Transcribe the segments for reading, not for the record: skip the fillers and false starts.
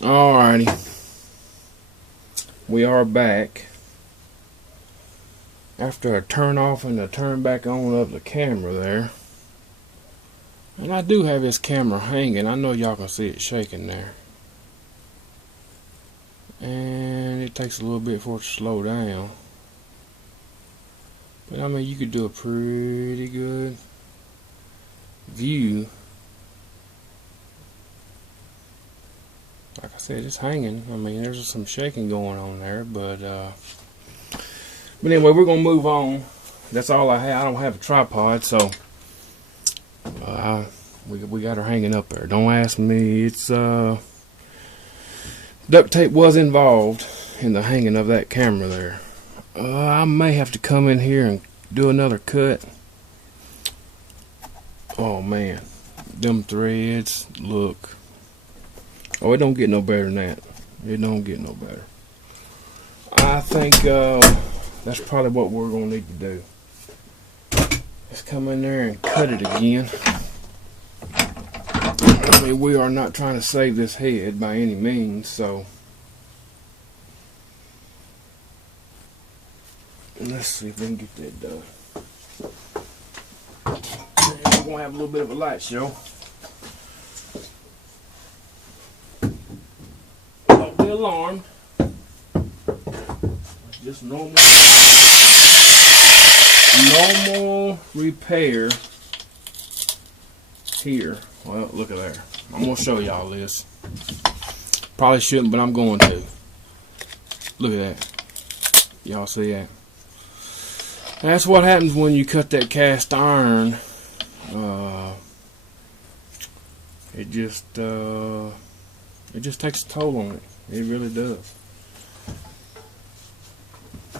Alrighty, we are back after a turn off and a turn back on of the camera there. And I do have this camera hanging. I know y'all can see it shaking there. And it takes a little bit for it to slow down. But I mean, you could do a pretty good view. Like I said, it's hanging. I mean, there's some shaking going on there, but anyway, we're gonna move on. That's all I have. I don't have a tripod, so we got her hanging up there. Don't ask me. It's duct tape was involved in the hanging of that camera there. I may have to come in here and do another cut. Oh man, them threads look. Oh, it don't get no better than that. It don't get no better. I think that's probably what we're going to need to do. Let's come in there and cut it again. I mean, we are not trying to save this head by any means, so let's see if we can get that done. We're going to have a little bit of a light show. Alarm. Just normal repair here. Well, look at there. I'm gonna show y'all this. Probably shouldn't, but I'm going to. Look at that. Y'all see that? That's what happens when you cut that cast iron. It just takes a toll on it. It really does.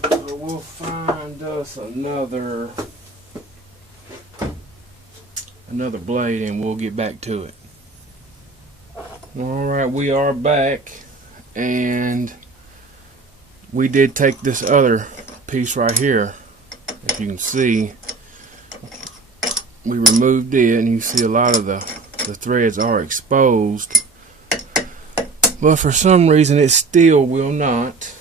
So we'll find us another blade and we'll get back to it. Alright, we are back, and we did take this other piece right here. If you can see, we removed it, and you see a lot of the threads are exposed. But for some reason it still will not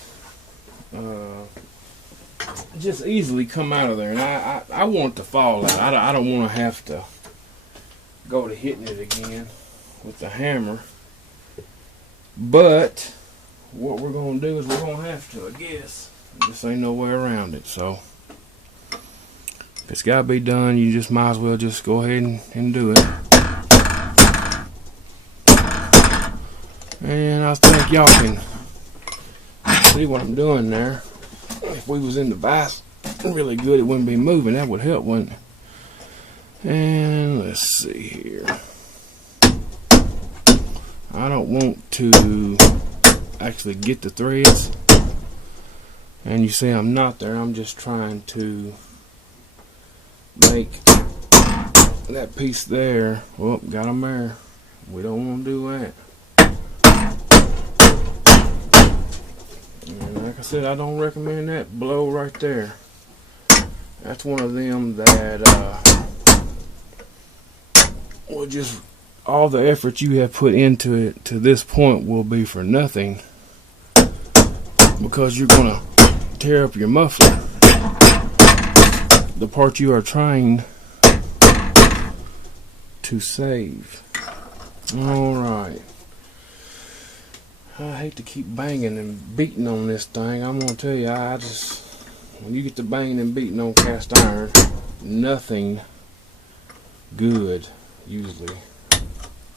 just easily come out of there. And I want it to fall out. I don't want to have to go to hitting it again with the hammer. But what we're going to do is we're going to have to, I guess. Just ain't no way around it. So if it's got to be done, you just might as well just go ahead and do it. And I think y'all can see what I'm doing there. If we was in the vise really good, it wouldn't be moving. That would help, wouldn't it? And let's see here. I don't want to actually get the threads. And you see I'm not there. I'm just trying to make that piece there. Oh, got them there. We don't want to do that. And like I said, I don't recommend that blow right there. That's one of them that will just, all the effort you have put into it to this point will be for nothing, because you're going to tear up your muffler, the part you are trying to save. Alright. I hate to keep banging and beating on this thing. I'm going to tell you, when you get to banging and beating on cast iron, nothing good usually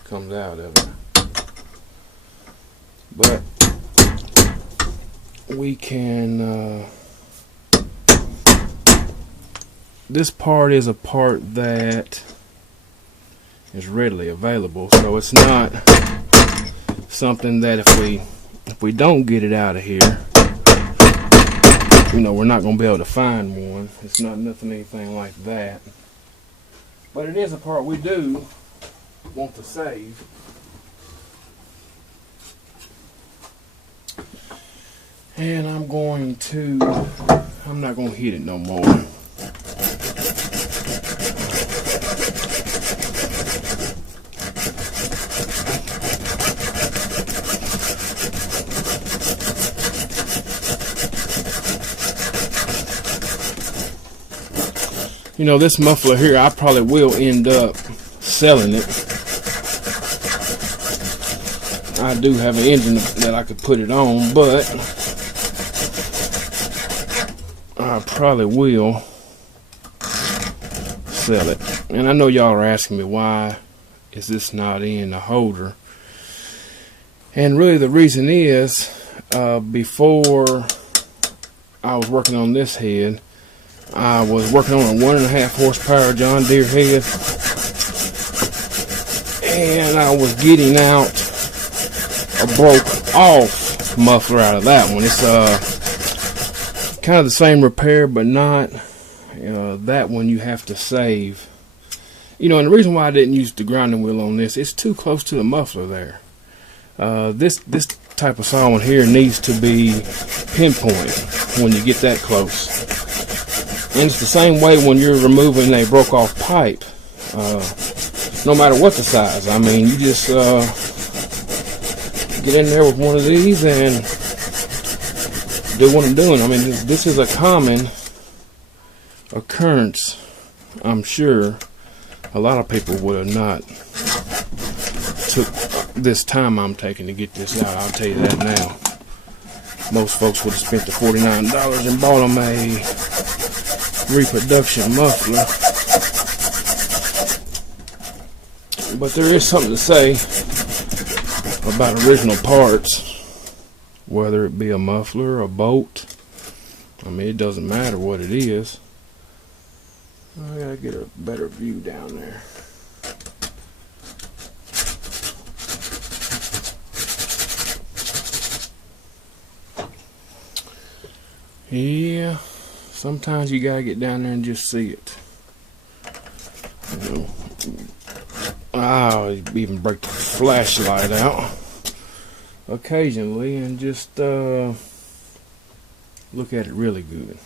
comes out of it. But we can, this part is a part that is readily available, so it's not something that if we don't get it out of here, you know, we're not going to be able to find one. It's not anything like that. But it is a part we do want to save. And I'm not going to hit it no more. You know, this muffler here, I probably will end up selling it. I do have an engine that I could put it on, but I probably will sell it. And I know y'all are asking me, why is this not in the holder? And really the reason is, before I was working on this head, I was working on a 1.5 horsepower John Deere head, and I was getting out a broke off muffler out of that one. It's kind of the same repair, but not. That one you have to save. You know, and the reason why I didn't use the grinding wheel on this, it's too close to the muffler there. This type of saw here needs to be pinpointed when you get that close. And it's the same way when you're removing a broke off pipe, no matter what the size. I mean, you just get in there with one of these and do what I'm doing. I mean, this is a common occurrence. I'm sure a lot of people would have not took this time I'm taking to get this out. I'll tell you that now. Most folks would have spent the $49 and bought them a reproduction muffler. But there is something to say about original parts, whether it be a muffler, a bolt. I mean, it doesn't matter what it is. I gotta get a better view down there. Yeah, sometimes you gotta get down there and just see it. You know, I'll even break the flashlight out occasionally and just look at it really good.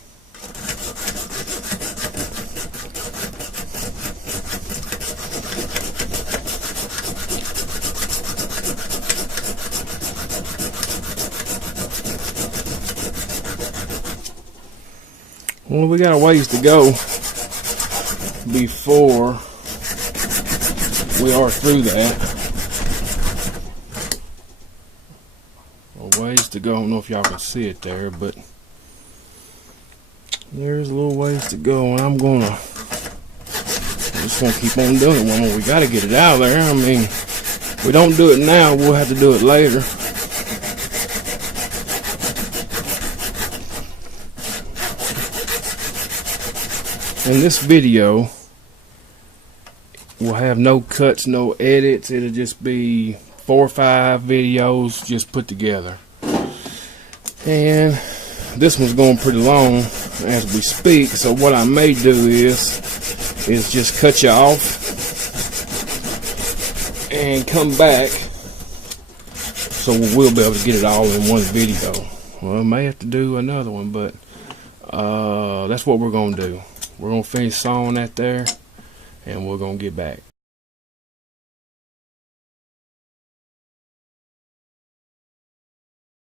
Well, we got a ways to go before we are through that. A ways to go. I don't know if y'all can see it there, but there's a little ways to go, and I'm just gonna keep on doing it. Well, we got to get it out of there. I mean, if we don't do it now, we'll have to do it later. And this video will have no cuts, no edits. It'll just be 4 or 5 videos just put together. And this one's going pretty long as we speak, so what I may do is just cut you off and come back, so we'll be able to get it all in one video. Well, I may have to do another one, but that's what we're going to do. We're going to finish sawing that there, and we're going to get back.